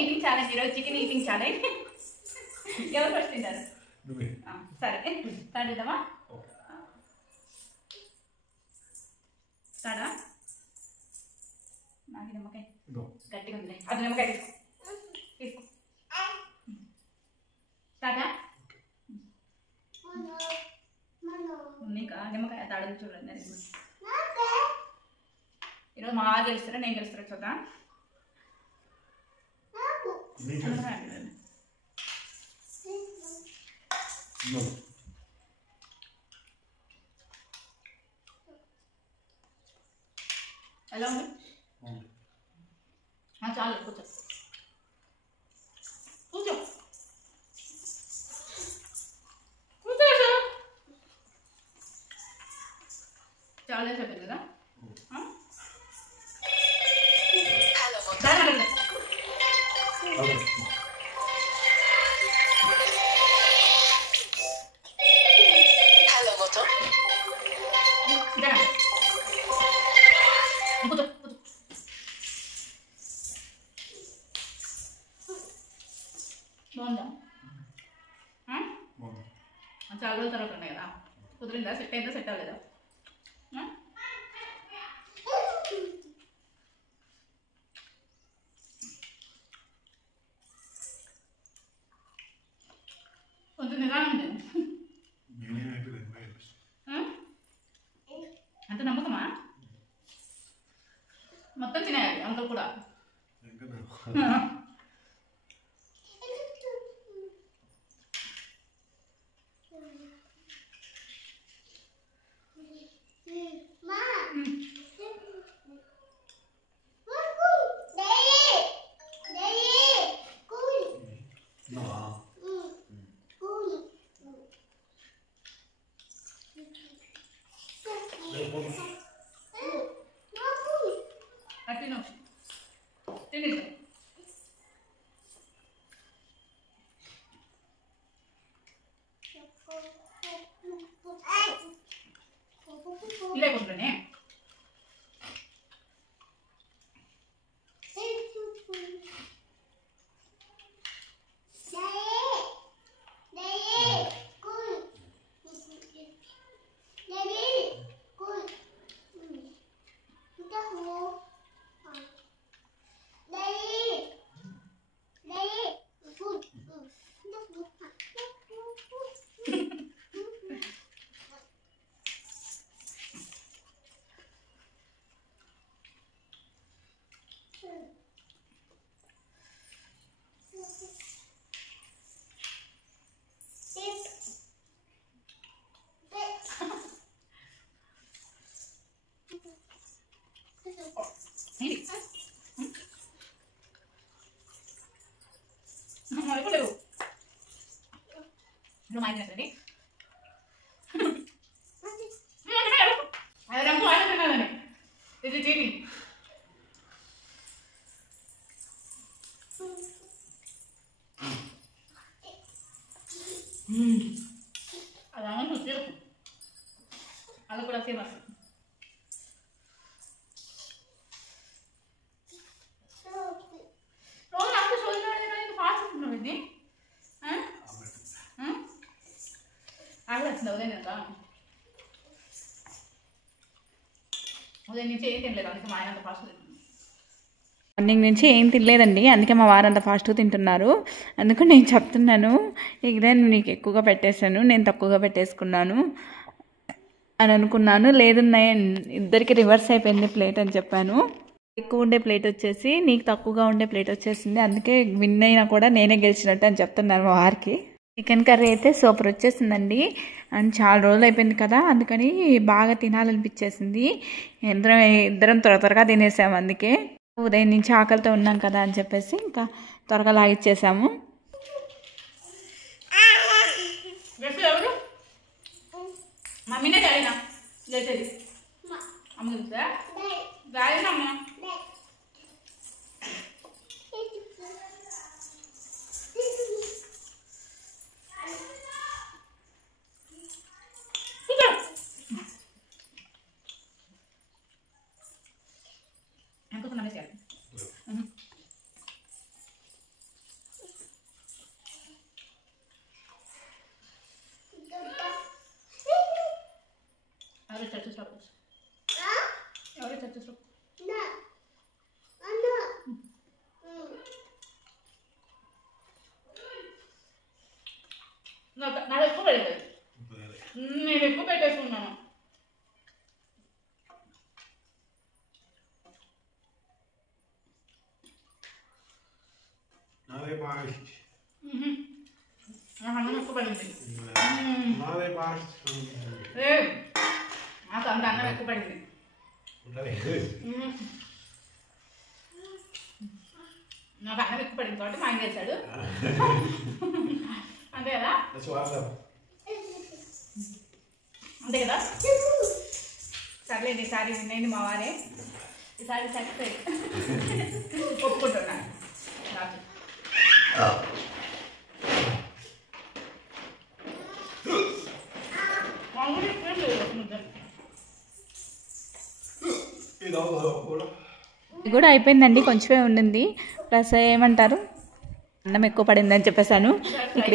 Eating challenge ఈరోజు chicken eating challenge. ఎవరు first తింటారు? సరే స్టార్ట్ చేద్దామా? స్టార్టా? నాకు నిమ్మకాయ గట్టిగా ఉంది. అది నిమ్మకాయ తీసుకో. స్టార్టా? నీకా నిమ్మకాయ తాడని చూడండి. ఈరోజు మా గెలుస్తారా నేను గెలుస్తారా చూద్దాం. ఎలా ఉంది? చాలు కూర్చో కూర్చో కూర్చో. చాలా చెప్పండి కదా. బాగుందా? చాలా రోజుల తర్వాత ఉన్నాయి కదా. కుదిరిందా? సెట్ అయిందా? సెట్ అవ్వలేదా? కొంచెం నిదానం ఉంది. అంత నమ్మకమా? మొత్తం తినేయాలి అంకల్ కూడా. లేకుండానే belum aja tadi. Ada lampu ada di mana nih? Di sini. Alangan kecil. Ada kurasi mas. Morning నుంచి ఏం తినలేదండి, అందుకే మా వారు అంత ఫాస్ట్గా తింటున్నారు. అందుకు నేను చెప్తున్నాను, ఇదే నీకు ఎక్కువగా పెట్టేశాను, నేను తక్కువగా పెట్టేసుకున్నాను అని అనుకున్నాను. లేదు ఇద్దరికి రివర్స్ అయిపోయింది ప్లేట్ అని చెప్పాను. ఎక్కువ ఉండే ప్లేట్ వచ్చేసి నీకు తక్కువగా ఉండే ప్లేట్ వచ్చేసింది, అందుకే విన్ అయినా కూడా నేనే గెలిచినట్టు అని చెప్తున్నాను మా వారికి. చికెన్ కర్రీ అయితే సూపర్ వచ్చేసిందండి. అండ్ చాలా రోజులు అయిపోయింది కదా, అందుకని బాగా తినాలనిపించేసింది. ఇద్దరం త్వరగా తినేసాము. అందుకే ఉదయం నుంచి ఆకలితో ఉన్నాం కదా అని చెప్పేసి ఇంకా త్వరగా లాగిచ్చేసాము. నాకు ఎక్కువ పడలేదు, నేను ఎక్కువ పెట్టేసుకున్నాను. అన్నం ఎక్కువ పడింది, నాకు అంత అన్నం ఎక్కువ పడింది. నాకు అన్నం ఎక్కువ పడింది కాబట్టి మా ఆయన చేశాడు అంతే కదా, అంతే కదా. సర్లేదు, ఈసారి వినండి మా వారే, ఈసారి సక్సెస్ ఒప్పుకుంటున్నాను. ఇది కూడా అయిపోయిందండి, కొంచెమే ఉండింది. ప్లస్ ఏమంటారు, అన్నం ఎక్కువ పడిందని చెప్పేసాను. ఇక్కడ